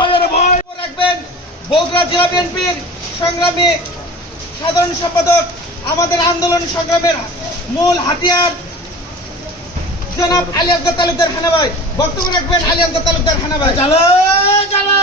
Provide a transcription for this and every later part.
ভয় রাখবেন। বগুড়া জেলা বিএনপির সংগ্রামী সাধারণ সম্পাদক, আমাদের আন্দোলন সংগ্রামের মূল হাতিয়ার জনাব আলী আব্দুল তালুকদার হানাবাই। বক্তব্য রাখবেন আলী তালুকদার হানাবাই। চালো চালো।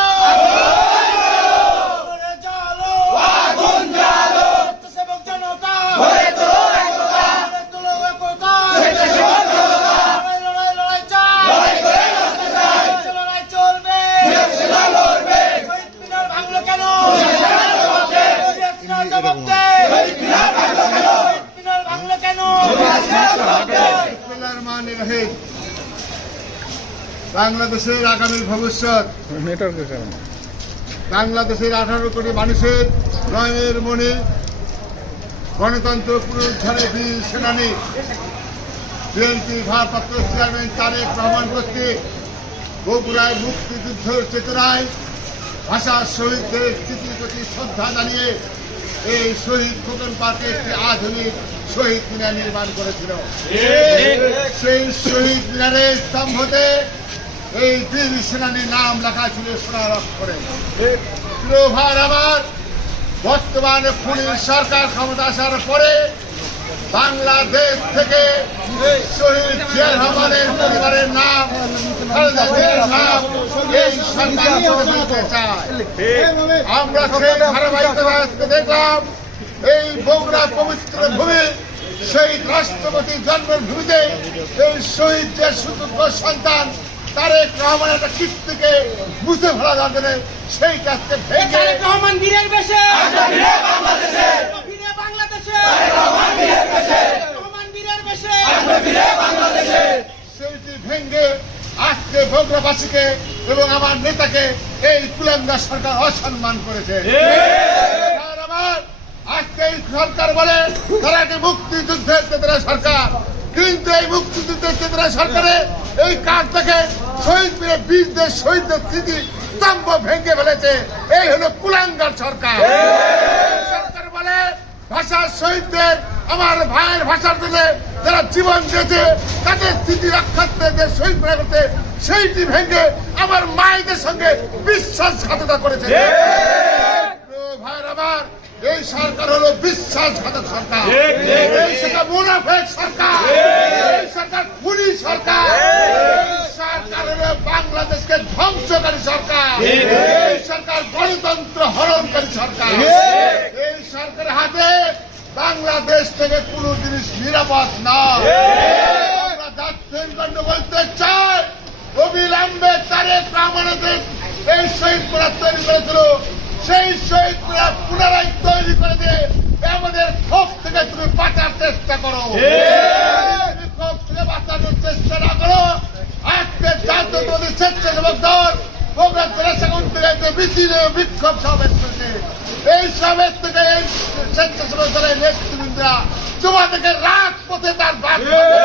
বাংলাদেশের আগামী ভবিষ্যৎ। বাংলাদেশের আঠারো কোটি মানুষের নয়ের মনে গণতন্ত্র পুনরুদ্ধারে বীর সেনানী বিএনপি ভারপ্রাপ্ত চেয়ারম্যান তারেক রহমান কর্তৃক বগুড়ায় মুক্তিযুদ্ধের চেতনায় ভাষা শহীদদের স্মৃতির প্রতি শ্রদ্ধা জানিয়ে এই শহীদ খোকন পার্কে একটি আধুনিক শহীদ মিনার নির্মাণ করেছিল। সেই শহীদ মিনারের স্তম্ভতে এই বীর সেনানীর নাম লেখা ছিল সোনার প্রিয় ভাই আমার বর্তমানে পুলিশ সরকার ক্ষমতা আসার পরে বাংলাদেশ থেকে শহীদ জিয়া রহমানের পরিবারের নাম নাম এই করে আমরা সেই ধারাবাহিকতা দেখলাম, এই বগুড়া পবিত্র ভূমি শহীদ রাষ্ট্রপতি জন্মের ভূমিতে এই শহীদ যে সুযোগ্য সন্তান তারেক রহমানের একটা কীর্তিকে মুছে ফেলা যাবে সেই কাজকে তারেক রহমান বীরের বেশে। বাংলাদেশে। ফিরে বাংলাদেশে। রহমান বীরের বেশে। রহমান বীরের বেশে। ফিরে বাংলাদেশে। সেইটি ভেঙে আজকে বগুড়াবাসীকে এবং আমার নেতাকে এই কুলাঙ্গা সরকার অসম্মান করেছে। আমার আজকে এই সরকার বলে তারা একটি মুক্তিযুদ্ধের চেতনা সরকার। কিন্তু এই মুক্তিযুদ্ধের চেতনা সরকারে এই কাজ থেকে শহীদ মিলে বীরদের শহীদদের স্মৃতি স্তম্ভ ভেঙে ফেলেছে। এই হলো কুলাঙ্গার সরকার। সরকার বলে ভাষার শহীদদের আমার ভাইয়ের ভাষার জন্য যারা জীবন দিয়েছে তাদের স্মৃতি রক্ষার্থে যে শহীদ মনে করতে সেইটি ভেঙে আমার মায়েদের সঙ্গে বিশ্বাসঘাতকতা করেছে। ভাইয়ের আমার এই সরকার হলো বিশ্বাসঘাতক সরকার। এই সরকার। মুনাফেক সরকার এই সরকার খুনি সরকার। এই সরকার হলো বাংলাদেশকে ধ্বংসকারী সরকার। এই সরকার গণতন্ত্র হরণকারী সরকার। এই সরকারের হাতে বাংলাদেশ থেকে কোনো জিনিস নিরাপদ না আমরা বলতে চাই। অবিলম্বে তারেক রহমানের এই শহীদ তৈরি করেছিল। সেই শহীদ পুরা পুনরায় তৈরি করে দিয়ে আমাদের ক্ষোভ থেকে তুমি বাঁচার চেষ্টা করো। ক্ষোভ থেকে বাঁচানোর চেষ্টা না করো। আজকে জাতীয় মোদী স্বেচ্ছাসেবক দল থেকে যে মিছিল ও বিক্ষোভ সমাবেশ করেছে এই সমাবেশ থেকে এই স্বেচ্ছাসেবক দলের নেতৃবৃন্দরা তোমাদেরকে রাজপথে তার বাদ এতে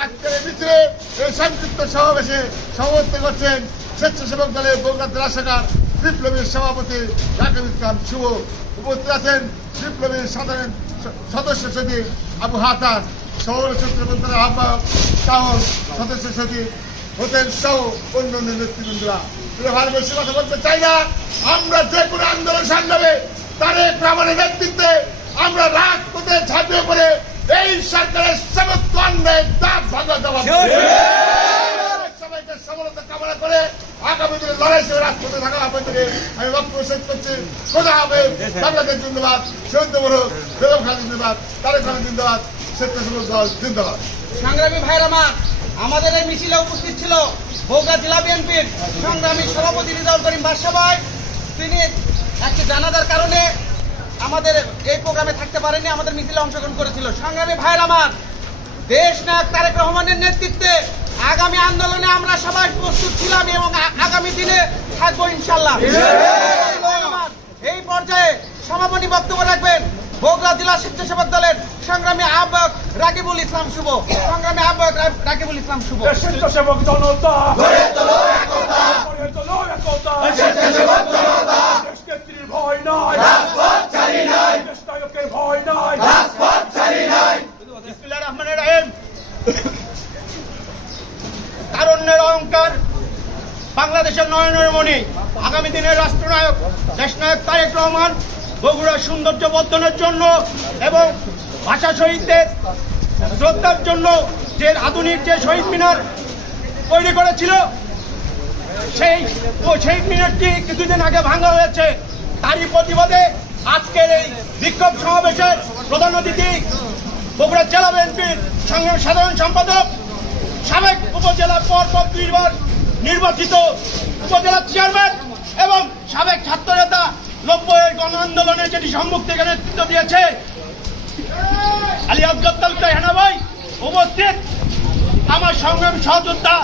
আজকের এই মিছিলে এই সংক্ষিপ্ত সমাবেশে সভাপতি করছেন স্বেচ্ছাসেবক দলের জেলা শাখার বিপ্লবীর সভাপতি রাকিব ইসলাম উপস্থিত আছেন। বিপ্লবীর সাধারণ সদস্য সচিব আবু হাতান শহর সূত্র দলের আহ্বায়ক সহ সদস্য সচিব হোসেন সহ অন্যান্য নেতৃবৃন্দরা। বেশি কথা বলতে চাই না। আমরা যে কোনো আন্দোলন সংগ্রামে তারেক রহমানের নেতৃত্বে আমরা রাজপথে ঝাঁপিয়ে পড়ে এই সরকারের সমস্ত অন্যায় দাঁত ভাঙা দেওয়া সবাইকে সফলতা কামনা করে সংগ্রামী ভাইরা আমার আমাদের এই মিছিলে উপস্থিত ছিল বগুড়া জেলা বিএনপির সংগ্রামী সভাপতি রিজাউল করিম বাদশাবাই তিনি একটি জানাজার কারণে আমাদের এই প্রোগ্রামে থাকতে পারেনি, আমাদের মিছিলে অংশগ্রহণ করেছিল। সংগ্রামী ভাইরা আমার দেশ নায়ক তারেক রহমানের নেতৃত্বে আগামী আন্দোলনে আমরা সবাই প্রস্তুত ছিলাম এবং আগামী দিনে থাকব ইনশাল্লাহ এই পর্যায়ে সমাপনী বক্তব্য রাখবেন বগুড়া জেলা স্বেচ্ছাসেবক দলের সংগ্রামী আহ্বায়ক রাকিবুল ইসলাম শুভ। সংগ্রামী আহ্বায়ক রাকিবুল ইসলাম শুভ। স্বেচ্ছাসেবক জনতা। গড়ে তোলো একতা গড়ে বাংলাদেশের নয়নের মণি, আগামী দিনের রাষ্ট্রনায়ক, দেশনায়ক তারেক রহমান, বগুড়ার সৌন্দর্য বর্ধনের জন্য এবং ভাষা শহীদদের শ্রদ্ধার জন্য যে আধুনিক যে শহীদ মিনার তৈরি করেছিল, সেই সেই মিনারটি কিছুদিন আগে ভাঙা হয়েছে। তারই প্রতিবাদে আজকের এই বিক্ষোভ সমাবেশের প্রধান অতিথি বগুড়া জেলা বিএনপির সংগ্রাম সাধারণ সম্পাদক, সাবেক উপজেলা পর পর দুইবার নির্বাচিত উপজেলা চেয়ারম্যান এবং সাবেক ছাত্র নেতা নব্বইয়ের গণ আন্দোলনে যেটি সম্মুখ থেকে নেতৃত্ব দিয়েছে, আলী আফজল হেনা ভাই উপস্থিত। আমার সংগ্রাম সহযোদ্ধা,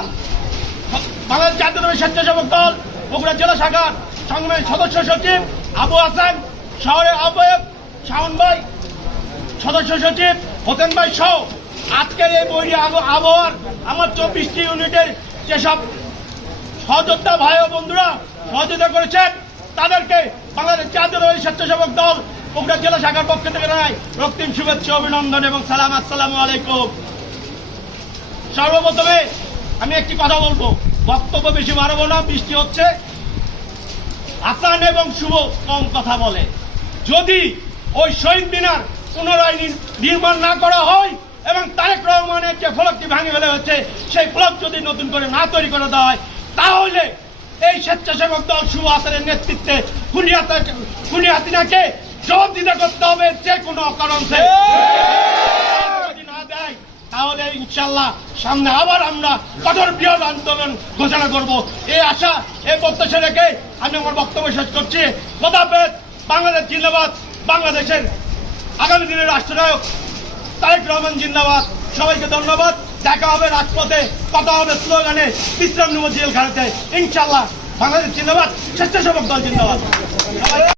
বাংলাদেশ জাতীয় স্বেচ্ছাসেবক দল, বগুড়া জেলা শাখার সংগ্রামের সদস্য সচিব আবু হাসান, শহরের আহ্বায়ক শাওন ভাই, সদস্য সচিব হোসেন ভাই সহ আজকের এই বৈরী আব- আবহাওয়ার আমার চব্বিশটি ইউনিটের যেসব সহযোদ্ধা ভাই ও বন্ধুরা, সহযোগিতা করেছেন তাদেরকে বাংলাদেশ জাতীয় স্বেচ্ছাসেবক দল বগুড়া জেলা শাখার পক্ষ থেকে জানাই রক্তিম শুভেচ্ছা, অভিনন্দন এবং সালাম, আসসালামু আলাইকুম। সর্বপ্রথমে আমি একটি কথা বলব, বক্তব্য বেশি বাড়াবো না, বৃষ্টি হচ্ছে। আসান এবং শুভ কম কথা বলে। যদি ওই শহীদ মিনার পুনরায় নির্মাণ না করা হয় এবং তারেক রহমানের যে ফলকটি ভাঙে ফেলে হচ্ছে, সেই ফলক যদি নতুন করে না তৈরি করে দেওয়া হয় তাহলে এই স্বেচ্ছাসেবক দল শুভ হাসানের নেতৃত্বে খুনিয়াতা খুনিয়াতিনাকে জবাবদিহিতা করতে হবে যে কোনো দেয়, তাহলে ইনশাল্লাহ সামনে আবার আমরা কঠোর বৃহৎ আন্দোলন ঘোষণা করব। এই আশা, এই প্রত্যাশা রেখে আমি আমার বক্তব্য শেষ করছি। খোদাফেজ বাংলাদেশ জিন্দাবাদ, বাংলাদেশের আগামী দিনের রাষ্ট্রনায়ক তারেক রহমান জিন্দাবাদ। সবাইকে ধন্যবাদ। দেখা হবে রাজপথে, কথা হবে স্লোগানে, বিশ্রাম নেব জেলখানাতে ইনশাল্লাহ বাংলাদেশ জিন্দাবাদ, স্বেচ্ছাসেবক দল জিন্দাবাদ।